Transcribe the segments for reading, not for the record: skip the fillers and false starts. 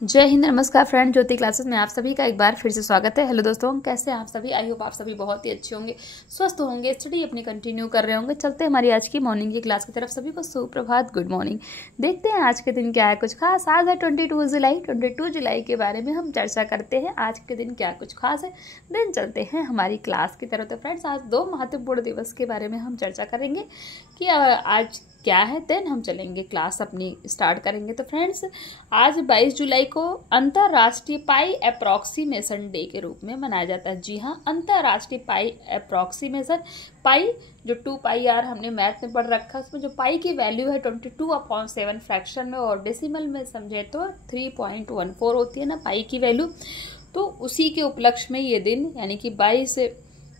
जय हिंद, नमस्कार फ्रेंड। ज्योति क्लासेस में आप सभी का एक बार फिर से स्वागत है। हेलो दोस्तों, कैसे हैं आप सभी? आई होप आप सभी बहुत ही अच्छे होंगे, स्वस्थ होंगे, स्टडी अपनी कंटिन्यू कर रहे होंगे। चलते हैं हमारी आज की मॉर्निंग की क्लास की तरफ। सभी को सुप्रभात, गुड मॉर्निंग। देखते हैं आज के दिन क्या है कुछ खास। आज है 22 जुलाई के बारे में हम चर्चा करते हैं। आज के दिन क्या कुछ खास है, देन चलते हैं हमारी क्लास की तरफ। तो फ्रेंड्स, आज 2 महत्वपूर्ण दिवस के बारे में हम चर्चा करेंगे कि आज क्या है, देन हम चलेंगे क्लास अपनी स्टार्ट करेंगे। तो फ्रेंड्स, आज 22 जुलाई को अंतर्राष्ट्रीय पाई अप्रोक्सीमेशन डे के रूप में मनाया जाता है। जी हाँ, अंतर्राष्ट्रीय पाई अप्रोक्सीमेशन। पाई जो 2 पाई आर हमने मैथ में पढ़ रखा है, उसमें जो पाई की वैल्यू है 22/7 फ्रैक्शन में, और डेसिमल में समझे तो 3.14 होती है ना पाई की वैल्यू। तो उसी के उपलक्ष्य में ये दिन यानी कि 22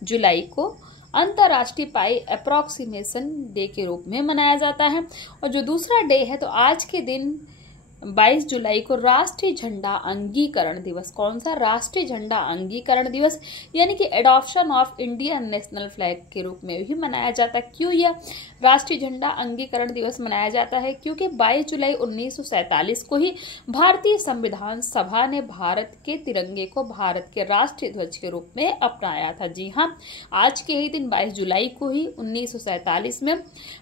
जुलाई को अंतर्राष्ट्रीय पाई अप्रोक्सीमेशन डे के रूप में मनाया जाता है। और जो दूसरा डे है, तो आज के दिन 22 जुलाई को राष्ट्रीय झंडा अंगीकरण दिवस। कौन सा? राष्ट्रीय झंडा अंगीकरण दिवस, यानी कि adoption of Indian national flag के रूप में भी मनाया जाता है। क्यों यह राष्ट्रीय झंडा अंगीकरण दिवस मनाया जाता है? क्योंकि 22 जुलाई 1947 को ही भारतीय संविधान सभा ने भारत के तिरंगे को भारत के राष्ट्रीय ध्वज के रूप में अपनाया था। जी हाँ, आज के ही दिन 22 जुलाई को ही 1947 में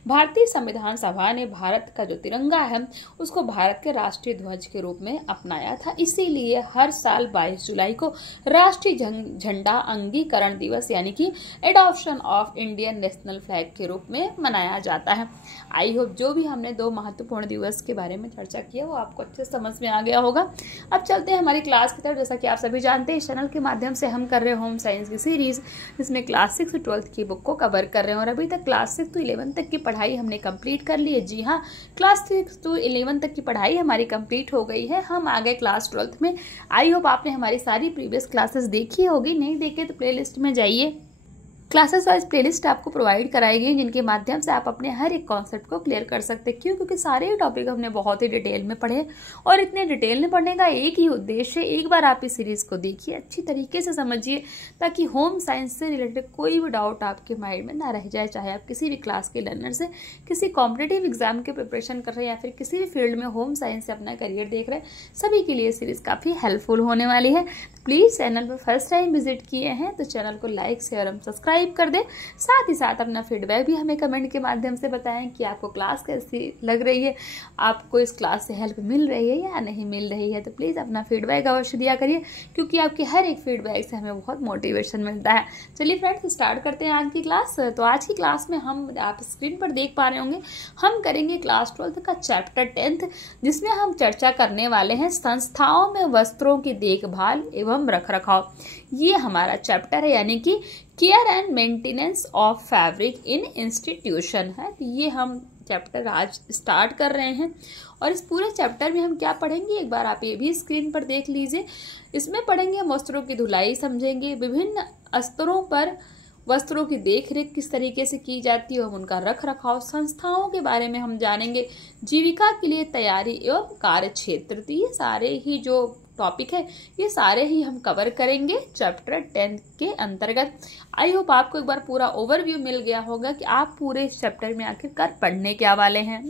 भारतीय संविधान सभा ने भारत का जो तिरंगा है उसको भारत के राष्ट्रीय ध्वज के रूप में अपनाया था। इसीलिए हर साल 22 जुलाई को राष्ट्रीय झंडा अंगीकरण दिवस यानी कि adoption of Indian national flag के रूप में मनाया जाता है। आई होप जो भी हमने 2 महत्वपूर्ण दिवस के बारे में चर्चा किया वो आपको अच्छे समझ में आ गया होगा। अब चलते हैं हमारी क्लास की तरफ। जैसा कि आप सभी जानते हैं, इस चैनल के माध्यम से हम कर रहे हैं होम साइंस की सीरीज, जिसमें क्लास 6 से 12th की बुक को कवर कर रहे हैं। और अभी तक क्लास 6 to 11 तक की पढ़ाई हमने कंप्लीट कर ली है। जी हाँ, क्लास 6 to 11 तक की पढ़ाई हमारी कंप्लीट हो गई है। हम आ गए क्लास 12th में। आई होप आपने हमारी सारी प्रीवियस क्लासेस देखी होगी। नहीं देखे तो प्लेलिस्ट में जाइए। क्लासेस वाइज प्लेलिस्ट आपको प्रोवाइड कराई गई, जिनके माध्यम से आप अपने हर एक कॉन्सेप्ट को क्लियर कर सकते हैं। क्यों? क्योंकि सारे टॉपिक हमने बहुत ही डिटेल में पढ़े, और इतने डिटेल में पढ़ने का एक ही उद्देश्य है, एक बार आप इस सीरीज को देखिए, अच्छी तरीके से समझिए, ताकि होम साइंस से रिलेटेड कोई भी डाउट आपके माइंड में ना रह जाए। चाहे आप किसी भी क्लास के लर्नर से किसी कॉम्पिटेटिव एग्जाम के प्रिपरेशन कर रहे हैं या फिर किसी भी फील्ड में होम साइंस से अपना करियर देख रहे हैं, सभी के लिए सीरीज काफ़ी हेल्पफुल होने वाली है। प्लीज़, चैनल पर फर्स्ट टाइम विजिट किए हैं तो चैनल को लाइक, शेयर और सब्सक्राइब कर दें। साथ ही साथ अपना फीडबैक भी हमें कमेंट के माध्यम से बताएं कि आपको क्लास कैसी लग रही है, आपको इस क्लास से हेल्प मिल रही है या नहीं मिल रही है। तो प्लीज़ अपना फीडबैक अवश्य दिया करिए, क्योंकि आपके हर एक फीडबैक से हमें बहुत मोटिवेशन मिलता है। चलिए फ्रेंड्स, स्टार्ट करते हैं आज की क्लास। तो आज की क्लास में हम, आप स्क्रीन पर देख पा रहे होंगे, हम करेंगे क्लास 12th का चैप्टर 10th, जिसमें हम चर्चा करने वाले हैं संस्थाओं में वस्त्रों की देखभाल एवं रखरखाव। ये हमारा चैप्टर है, यानी कि care and maintenance of fabric in institution है। तो ये हम चैप्टर आज स्टार्ट कर रहे हैं। और इस पूरे चैप्टर में हम क्या पढ़ेंगे, एक बार आप ये भी स्क्रीन पर देख लीजिए। इसमें पढ़ेंगे हम वस्त्रों की धुलाई, समझेंगे विभिन्न स्तरों पर वस्त्रों की देखरेख किस तरीके से की जाती है, और उनका रख रखाव, संस्थाओं के बारे में हम जानेंगे, जीविका के लिए तैयारी एवं कार्य क्षेत्र। तो ये सारे ही जो टॉपिक है, ये सारे ही हम कवर करेंगे चैप्टर 10 के अंतर्गत। आई होप आपको एक बार पूरा ओवरव्यू मिल गया होगा कि आप पूरे इस चैप्टर में आखिरकार पढ़ने क्या वाले हैं।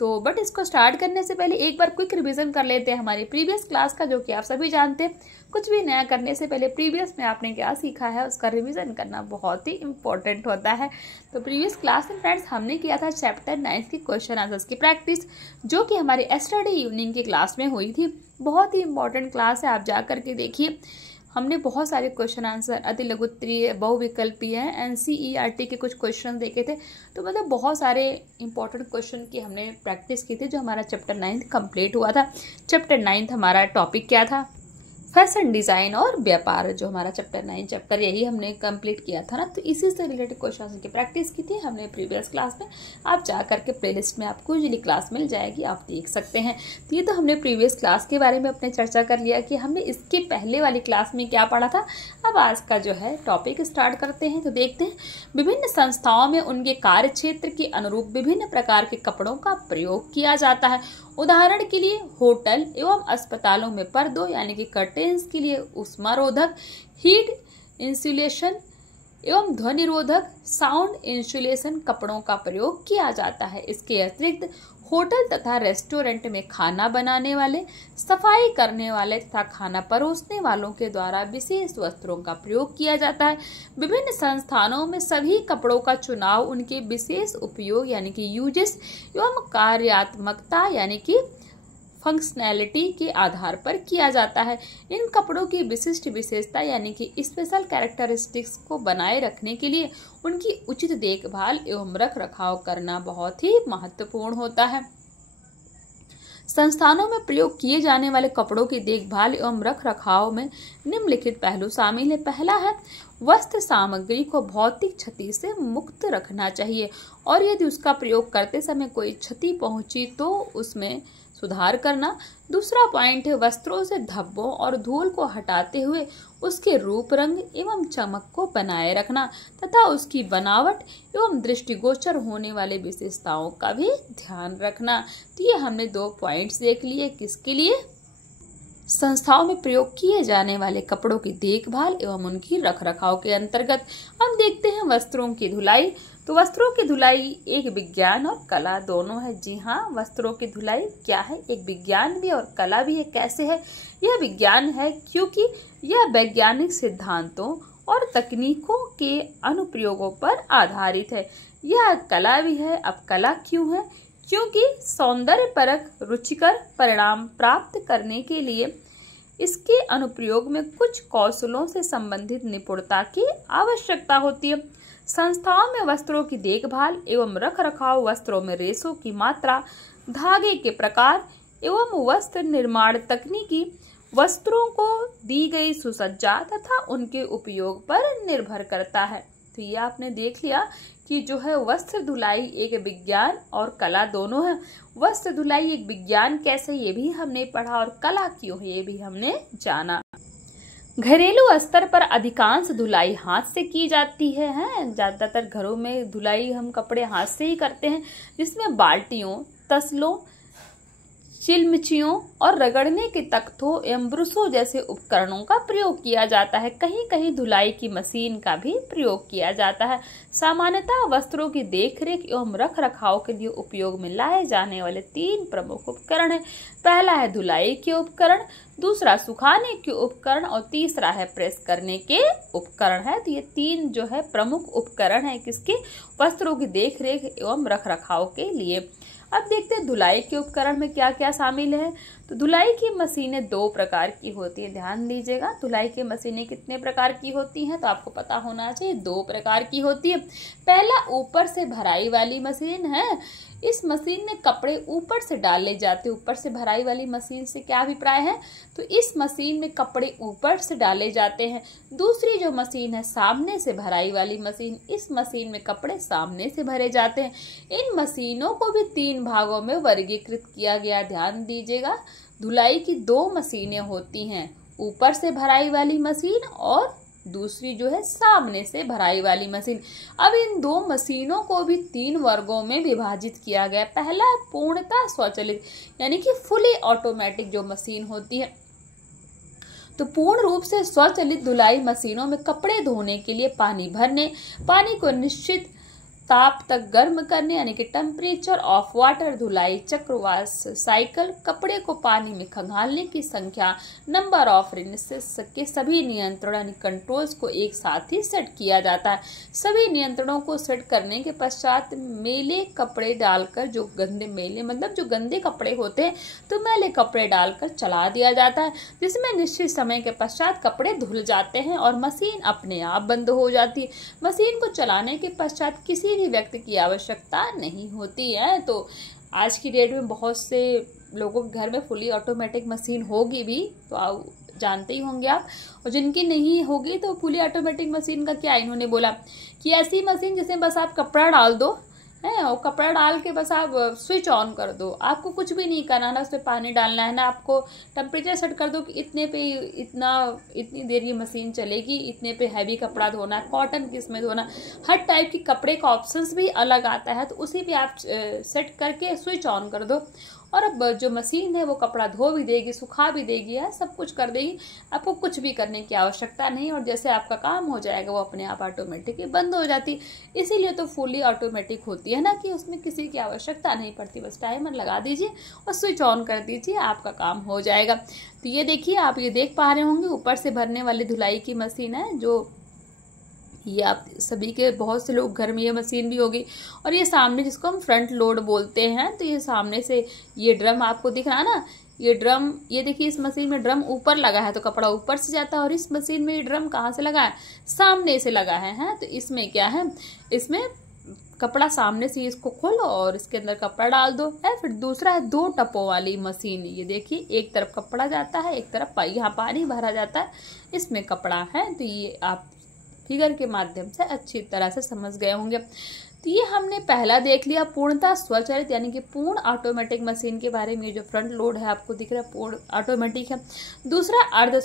तो बट इसको स्टार्ट करने से पहले एक बार क्विक रिवीजन कर लेते हैं हमारी प्रीवियस क्लास का, जो कि आप सभी जानते हैं। कुछ भी नया करने से पहले प्रीवियस में आपने क्या सीखा है उसका रिवीजन करना बहुत ही इंपॉर्टेंट होता है। तो प्रीवियस क्लास में फ्रेंड्स हमने किया था चैप्टर 9 की क्वेश्चन आंसर्स की प्रैक्टिस, जो कि हमारी एस्टरडे इवनिंग की क्लास में हुई थी। बहुत ही इंपॉर्टेंट क्लास है, आप जा करके देखिए। हमने बहुत सारे क्वेश्चन आंसर, अति लघुत्तरीय, बहुविकल्पीय, NCERT के कुछ क्वेश्चन देखे थे। तो मतलब बहुत सारे इंपॉर्टेंट क्वेश्चन की हमने प्रैक्टिस की थी, जो हमारा चैप्टर 9 कंप्लीट हुआ था। चैप्टर 9 हमारा टॉपिक क्या था? फैशन डिज़ाइन और व्यापार। जो हमारा चैप्टर 9 चैप्टर यही हमने कंप्लीट किया था ना। तो इसी से रिलेटेड क्वेश्चन की प्रैक्टिस की थी हमने प्रीवियस क्लास में। आप जा करके प्लेलिस्ट में आपको यूजली क्लास मिल जाएगी, आप देख सकते हैं। तो ये तो हमने प्रीवियस क्लास के बारे में अपने चर्चा कर लिया कि हमने इसके पहले वाली क्लास में क्या पढ़ा था। अब आज का जो है टॉपिक स्टार्ट करते हैं। तो देखते हैं, विभिन्न संस्थाओं में उनके कार्य क्षेत्र के अनुरूप विभिन्न प्रकार के कपड़ों का प्रयोग किया जाता है। उदाहरण के लिए होटल एवं अस्पतालों में पर्दों यानी कि कर्टेन्स के लिए उष्मारोधक, हीट इंसुलेशन एवं ध्वनिरोधक, साउंड इंसुलेशन कपड़ों का प्रयोग किया जाता है। इसके अतिरिक्त होटल तथा रेस्टोरेंट में खाना बनाने वाले, सफाई करने वाले तथा खाना परोसने वालों के द्वारा विशेष वस्त्रों का प्रयोग किया जाता है। विभिन्न संस्थानों में सभी कपड़ों का चुनाव उनके विशेष उपयोग यानी कि यूजेस एवं कार्यात्मकता यानी कि फंक्शनैलिटी के आधार पर किया जाता है। इन कपड़ों की विशिष्ट विशेषता यानी कि स्पेशल कैरेक्टरिस्टिक्स को बनाए रखने के लिए उनकी उचित देखभाल एवं रख रखाव करना बहुत ही महत्वपूर्ण होता है। संस्थानों में प्रयोग किए जाने वाले कपड़ों की देखभाल एवं रख रखाव में निम्नलिखित पहलू शामिल है। पहला है, वस्त्र सामग्री को भौतिक क्षति से मुक्त रखना चाहिए और यदि उसका प्रयोग करते समय कोई क्षति पहुंची तो उसमें सुधार करना। दूसरा पॉइंट है, वस्त्रों से धब्बों और धूल को हटाते हुए उसके रूप रंग एवं चमक को बनाए रखना तथा उसकी बनावट एवं दृष्टिगोचर होने वाले विशेषताओं का भी ध्यान रखना। तो ये हमने 2 पॉइंट्स देख लिए। किसके लिए? संस्थाओं में प्रयोग किए जाने वाले कपड़ों की देखभाल एवं उनकी रखरखाव के अंतर्गत हम देखते हैं वस्त्रों की धुलाई। तो वस्त्रों की धुलाई एक विज्ञान और कला दोनों है। जी हाँ, वस्त्रों की धुलाई क्या है? एक विज्ञान भी और कला भी है। कैसे है? यह विज्ञान है क्योंकि यह वैज्ञानिक सिद्धांतों और तकनीकों के अनुप्रयोगों पर आधारित है। यह कला भी है। अब कला क्यों है? क्योंकि सौंदर्यपरक रुचिकर परिणाम प्राप्त करने के लिए इसके अनुप्रयोग में कुछ कौशलों से संबंधित निपुणता की आवश्यकता होती है। संस्थाओं में वस्त्रों की देखभाल एवं रखरखाव, वस्त्रों में रेशों की मात्रा, धागे के प्रकार एवं वस्त्र निर्माण तकनीकी, वस्त्रों को दी गई सुसज्जा तथा उनके उपयोग पर निर्भर करता है। तो ये आपने देख लिया कि जो है वस्त्र धुलाई एक विज्ञान और कला दोनों है। वस्त्र धुलाई एक विज्ञान कैसे, ये भी हमने पढ़ा, और कला क्यों है ये भी हमने जाना। घरेलू स्तर पर अधिकांश धुलाई हाथ से की जाती है। ज्यादातर घरों में धुलाई हम कपड़े हाथ से ही करते हैं, जिसमें बाल्टियों, तसलों, चिलमचियों और रगड़ने के तख्तों एवं ब्रशों जैसे उपकरणों का प्रयोग किया जाता है। कहीं कहीं धुलाई की मशीन का भी प्रयोग किया जाता है। सामान्यतः वस्त्रों की देखरेख एवं रख रखाव के लिए उपयोग में लाए जाने वाले 3 प्रमुख उपकरण हैं। पहला है धुलाई के उपकरण, दूसरा सुखाने के उपकरण और तीसरा है प्रेस करने के उपकरण है। तो ये 3 जो है प्रमुख उपकरण है किसके? वस्त्रों की देखरेख एवं रख रखाव के लिए। अब देखते हैं धुलाई के उपकरण में क्या क्या शामिल है। तो धुलाई की मशीनें 2 प्रकार की होती है। ध्यान दीजिएगा, धुलाई की मशीनें कितने प्रकार की होती हैं तो आपको पता होना चाहिए। 2 प्रकार की होती है। पहला ऊपर से भराई वाली मशीन है। इस मशीन में कपड़े ऊपर से डाले जाते हैं। ऊपर से भराई वाली मशीन से क्या अभिप्राय है? तो इस मशीन में कपड़े ऊपर से डाले जाते हैं। दूसरी जो मशीन है सामने से भराई वाली मशीन, इस मशीन में कपड़े सामने से भरे जाते हैं। इन मशीनों को भी 3 भागों में वर्गीकृत किया गया। ध्यान दीजिएगा, धुलाई की 2 मशीनें होती हैं, ऊपर से भराई वाली मशीन और दूसरी जो है सामने से भराई वाली मशीन। अब इन 2 मशीनों को भी 3 वर्गों में विभाजित किया गया। पहला है पूर्णतः स्वचालित यानी कि फुली ऑटोमेटिक जो मशीन होती है। तो पूर्ण रूप से स्वचालित धुलाई मशीनों में कपड़े धोने के लिए पानी भरने, पानी को निश्चित ताप तक गर्म करने यानी कि टेम्परेचर ऑफ वाटर, धुलाई चक्रवास साइकिल, कपड़े को पानी में खंगालने की संख्या, नंबर ऑफ रिंसेस के सभी नियंत्रण यानी कंट्रोल्स को एक साथ ही सेट किया जाता है। सभी नियंत्रणों को सेट करने के पश्चात मैले कपड़े डालकर, जो गंदे मैले मतलब जो गंदे कपड़े होते हैं, तो मैले कपड़े डालकर चला दिया जाता है, जिसमें निश्चित समय के पश्चात कपड़े धुल जाते हैं और मशीन अपने आप बंद हो जाती है। मशीन को चलाने के पश्चात किसी व्यक्ति की आवश्यकता नहीं होती है। तो आज की डेट में बहुत से लोगों के घर में फुली ऑटोमेटिक मशीन होगी भी, तो आप जानते ही होंगे आप, और जिनकी नहीं होगी तो फुली ऑटोमेटिक मशीन का क्या इन्होंने बोला कि ऐसी मशीन जिसमें बस आप कपड़ा डाल दो है और कपड़ा डाल के बस आप स्विच ऑन कर दो, आपको कुछ भी नहीं करना, ना उसमें पानी डालना है, ना आपको टेम्परेचर सेट कर दो कि इतने पे इतनी देर ये मशीन चलेगी, इतने पे हैवी कपड़ा धोना है, कॉटन किस में धोना, हर टाइप की कपड़े का ऑप्शंस भी अलग आता है। तो उसी पे आप सेट करके स्विच ऑन कर दो और अब जो मशीन है वो कपड़ा धो भी देगी, सुखा भी देगी, है सब कुछ कर देगी। आपको कुछ भी करने की आवश्यकता नहीं, और जैसे आपका काम हो जाएगा वो अपने आप ऑटोमेटिकली बंद हो जाती। इसीलिए तो फुली ऑटोमेटिक होती है ना, कि उसमें किसी की आवश्यकता नहीं पड़ती, बस टाइमर लगा दीजिए और स्विच ऑन कर दीजिए, आपका काम हो जाएगा। तो ये देखिए, आप ये देख पा रहे होंगे ऊपर से भरने वाली धुलाई की मशीन है, जो ये आप सभी के बहुत से लोग घर में ये मशीन भी होगी। और ये सामने जिसको हम फ्रंट लोड बोलते हैं, तो ये सामने से ये ड्रम आपको दिख रहा है ना, ये ड्रम, ये देखिए इस मशीन में ड्रम ऊपर लगा है तो कपड़ा ऊपर से जाता है, और इस मशीन में ये ड्रम कहाँ से लगा है, सामने से लगा है। तो इसमें क्या है, इसमें कपड़ा सामने से इसको खोलो और इसके अंदर कपड़ा डाल दो है। फिर दूसरा है 2 टपों वाली मशीन, ये देखिए एक तरफ कपड़ा जाता है, एक तरफ यहाँ पानी भरा जाता है, इसमें कपड़ा है। तो ये आप फिगर के माध्यम से अच्छी तरह से समझ गए होंगे। तो ये हमने पहला देख लिया पूर्णतः स्वचालित यानी कि पूर्ण ऑटोमेटिक मशीन के बारे में। जो फ्रंट लोड है आपको दिख रहा है पूर्ण ऑटोमेटिक है। दूसरा अर्ध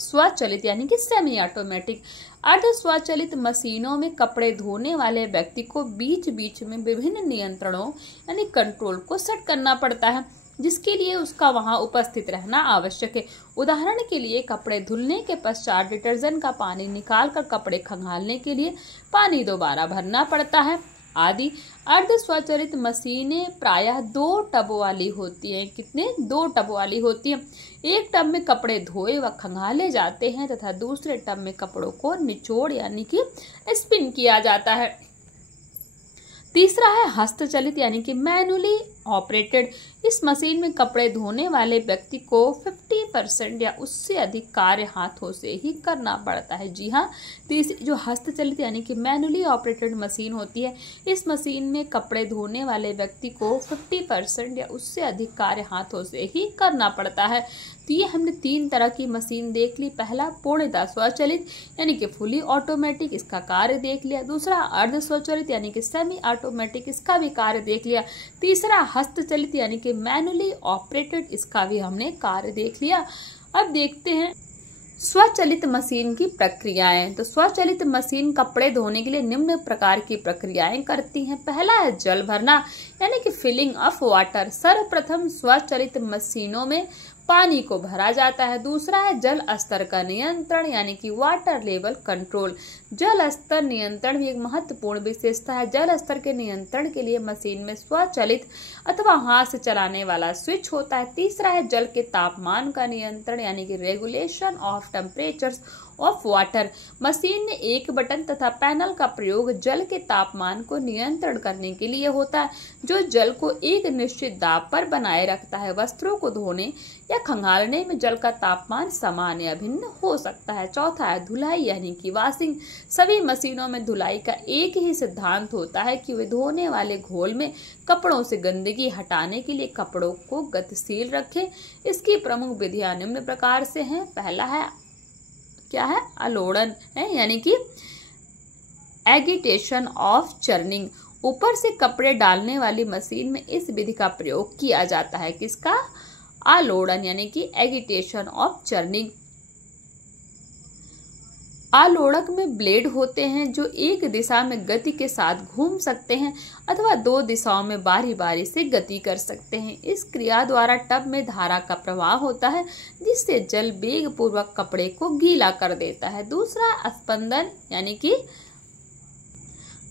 स्वचालित यानी कि सेमी ऑटोमेटिक। अर्ध स्वचालित मशीनों में कपड़े धोने वाले व्यक्ति को बीच बीच में विभिन्न नियंत्रणों यानी कंट्रोल को सेट करना पड़ता है, जिसके लिए उसका वहां उपस्थित रहना आवश्यक है। उदाहरण के लिए कपड़े धुलने के पश्चात डिटर्जेंट का पानी निकालकर कपड़े खंगालने के लिए पानी दोबारा भरना पड़ता है आदि। अर्ध स्वचालित मशीनें प्रायः 2 टब वाली होती हैं। कितने? 2 टब वाली होती हैं। एक टब में कपड़े धोए व खंगाले जाते हैं तथा दूसरे टब में कपड़ों को निचोड़ यानी कि स्पिन किया जाता है। तीसरा है हस्तचलित यानी कि मैनुअली ऑपरेटेड। इस मशीन में कपड़े धोने वाले व्यक्ति को 50% या उससे अधिक कार्य हाथों से ही करना पड़ता है। जी हाँ, तीसरी जो हस्तचलित यानी कि मैनुअली ऑपरेटेड मशीन होती है, इस मशीन में कपड़े धोने वाले व्यक्ति को 50% या उससे अधिक कार्य हाथों से ही करना पड़ता है। तो ये हमने 3 तरह की मशीन देख ली। पहला पूर्णतः स्वचालित यानी कि फुली ऑटोमेटिक, इसका कार्य देख लिया। दूसरा अर्ध स्वचालित यानी कि सेमी ऑटोमेटिक, इसका भी कार्य देख लिया। तीसरा हस्तचलित यानी कि मैनुअली ऑपरेटेड, इसका भी हमने कार्य देख लिया। अब देखते हैं स्वचालित मशीन की प्रक्रियाएं। तो स्वचालित मशीन कपड़े धोने के लिए निम्न प्रकार की प्रक्रियाएं करती हैं। पहला है जल भरना यानी कि फिलिंग ऑफ वाटर। सर्वप्रथम स्वचालित मशीनों में पानी को भरा जाता है। दूसरा है जल स्तर का नियंत्रण यानी कि वाटर लेवल कंट्रोल। जल स्तर नियंत्रण भी एक महत्वपूर्ण विशेषता है। जल स्तर के नियंत्रण के लिए मशीन में स्वचालित अथवा हाथ से चलाने वाला स्विच होता है। तीसरा है जल के तापमान का नियंत्रण यानी कि regulation of temperatures of water. Machine में एक बटन तथा पैनल का प्रयोग जल के तापमान को नियंत्रण करने के लिए होता है, जो जल को एक निश्चित दाब पर बनाए रखता है। वस्त्रों को धोने या खंगालने में जल का तापमान समान या भिन्न हो सकता है। चौथा है धुलाई यानी कि वॉशिंग। सभी मशीनों में धुलाई का एक ही सिद्धांत होता है कि वे धोने वाले घोल में कपड़ों से गंदगी हटाने के लिए कपड़ों को गतिशील रखें। इसकी प्रमुख विधियां निम्न प्रकार से हैं। पहला है क्या है? अलोड़न है यानी कि एगिटेशन ऑफ चर्निंग। ऊपर से कपड़े डालने वाली मशीन में इस विधि का प्रयोग किया जाता है। किसका? आलोड़न यानी कि एगिटेशन ऑफ चर्निंग। आलोड़क में ब्लेड होते हैं जो एक दिशा में गति के साथ घूम सकते हैं अथवा 2 दिशाओं में बारी बारी से गति कर सकते हैं। इस क्रिया द्वारा टब में धारा का प्रवाह होता है, जिससे जल वेग पूर्वक कपड़े को गीला कर देता है। दूसरा स्पंदन यानी कि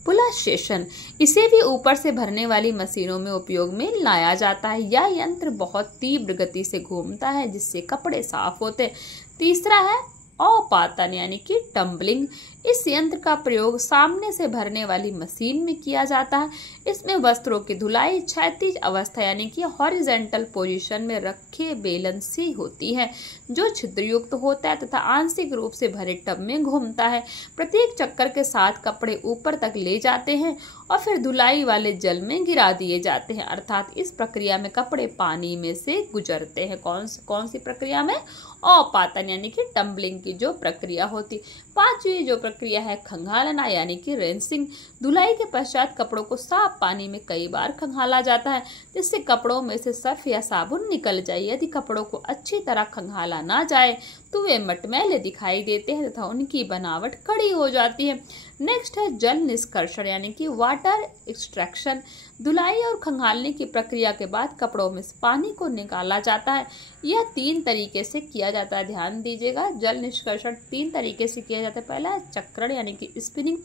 पुलसेशन। इसे भी ऊपर से भरने वाली मशीनों में उपयोग में लाया जाता है। यह यंत्र बहुत तीव्र गति से घूमता है, जिससे कपड़े साफ होते हैं। तीसरा है अपातन यानी कि टम्बलिंग। इस यंत्र का प्रयोग सामने से भरने वाली मशीन में किया जाता है। इसमें वस्त्रों की धुलाई क्षैतिज अवस्था यानी कि हॉरिजॉन्टल पोजीशन में रखे बेलन से होती है, जो छिद्रयुक्त होता है तथा आंशिक रूप से भरे टब में घूमता है। प्रत्येक चक्कर के साथ कपड़े ऊपर तक ले जाते हैं और फिर धुलाई वाले जल में गिरा दिए जाते हैं, अर्थात इस प्रक्रिया में कपड़े पानी में से गुजरते हैं। कौन सी प्रक्रिया में? अपातन यानी कि टम्बलिंग की जो प्रक्रिया होती। 5वीं जो प्रक्रिया है खंगालना यानी कि रिंसिंग। धुलाई के पश्चात कपड़ों को साफ पानी में कई बार खंगाला जाता है, जिससे कपड़ों में से सर्फ या साबुन निकल जाए। यदि कपड़ों को अच्छी तरह खंगाला ना जाए तो वे मटमैले दिखाई देते हैं तथा उनकी बनावट कड़ी हो जाती है। नेक्स्ट है जल निष्कर्षण यानी कि वाटर एक्सट्रैक्शन। धुलाई और खंगालने की प्रक्रिया के बाद कपड़ों में से पानी को निकाला जाता है। यह 3 तरीके से किया जाता है, ध्यान दीजिएगा। जल निष्कर्षण 3 तरीके से किया जाता है। पहला है चक्रण यानी कि स्पिनिंग।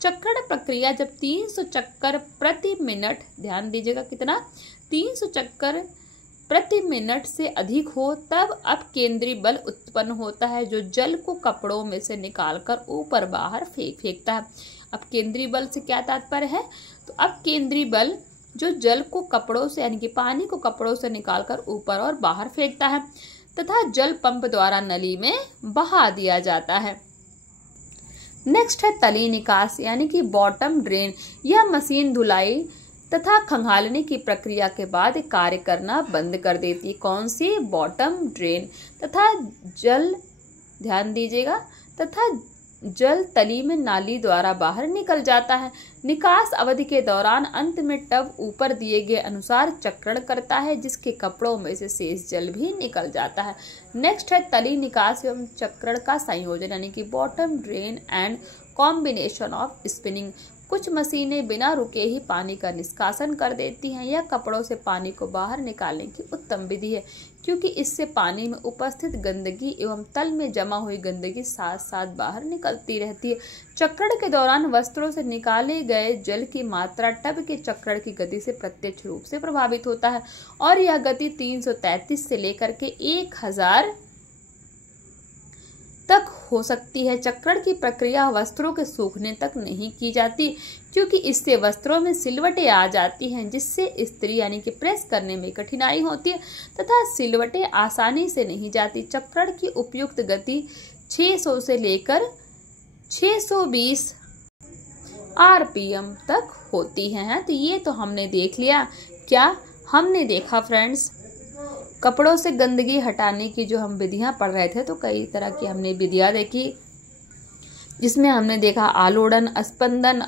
चक्रण प्रक्रिया जब 300 चक्कर प्रति मिनट, ध्यान दीजिएगा कितना, 300 चक्कर प्रति मिनट से अधिक हो तब अपकेंद्री बल उत्पन्न होता है जो जल को कपड़ों में से निकालकर ऊपर बाहर फेंकता है। अपकेंद्री बल से क्या तात्पर्य है? तो अपकेंद्री बल जो जल को कपड़ों से यानी कि पानी को कपड़ों से निकालकर ऊपर और बाहर फेंकता है तथा जल पंप द्वारा नली में बहा दिया जाता है। नेक्स्ट है तली निकास यानी कि बॉटम ड्रेन। यह मशीन धुलाई तथा खंगालने की प्रक्रिया के बाद कार्य करना बंद कर देती है। कौन सी? Bottom drain. तथा जल, ध्यान दीजिएगा, तथा जल तली में नाली द्वारा बाहर निकल जाता है। निकास अवधि के दौरान अंत में टब ऊपर दिए गए अनुसार चक्रण करता है जिसके कपड़ों में से शेष जल भी निकल जाता है। नेक्स्ट है तली निकास एवं चक्रण का संयोजन यानी कि bottom drain and combination of spinning. कुछ मशीनें बिना रुके ही पानी का निष्कासन कर देती हैं। यह कपड़ों से पानी को बाहर निकालने की उत्तम विधि है क्योंकि इससे पानी में उपस्थित गंदगी एवं तल में जमा हुई गंदगी साथ साथ बाहर निकलती रहती है। चक्रण के दौरान वस्त्रों से निकाले गए जल की मात्रा टब के चक्रण की गति से प्रत्यक्ष रूप से प्रभावित होता है और यह गति 333 से लेकर के 1000 तक हो सकती है। चक्रण की प्रक्रिया वस्त्रों के सूखने तक नहीं की जाती क्योंकि इससे वस्त्रों में सिलवटें आ जाती हैं जिससे इस्त्री यानी कि प्रेस करने में कठिनाई होती है तथा सिलवटें आसानी से नहीं जाती। चक्रण की उपयुक्त गति 600 से लेकर 620 आरपीएम तक होती है। तो ये तो हमने देख लिया। क्या हमने देखा फ्रेंड्स? कपड़ों से गंदगी हटाने की जो हम विधियां पढ़ रहे थे तो कई तरह की हमने विधियां देखी जिसमें हमने देखा आलोड़न, स्पंदन,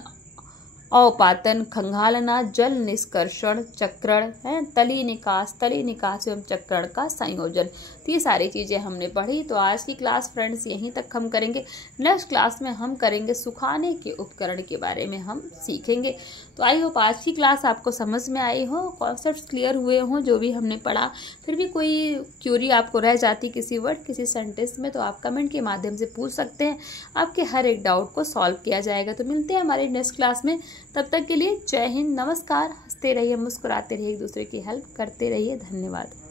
अवपातन, खंगालना, जल निष्कर्षण, चक्रण है, तली निकास एवं चक्रण का संयोजन। तो ये सारी चीज़ें हमने पढ़ी। तो आज की क्लास फ्रेंड्स यहीं तक हम करेंगे। नेक्स्ट क्लास में हम करेंगे सुखाने के उपकरण के बारे में हम सीखेंगे। तो आई होप आज की क्लास आपको समझ में आई हो, कॉन्सेप्ट्स क्लियर हुए हों जो भी हमने पढ़ा। फिर भी कोई क्यूरी आपको रह जाती किसी वर्ड किसी सेंटेंस में तो आप कमेंट के माध्यम से पूछ सकते हैं। आपके हर एक डाउट को सॉल्व किया जाएगा। तो मिलते हैं हमारी नेक्स्ट क्लास में। तब तक के लिए जय हिंद, नमस्कार। हंसते रहिए, मुस्कुराते रहिए, एक दूसरे की हेल्प करते रहिए। धन्यवाद।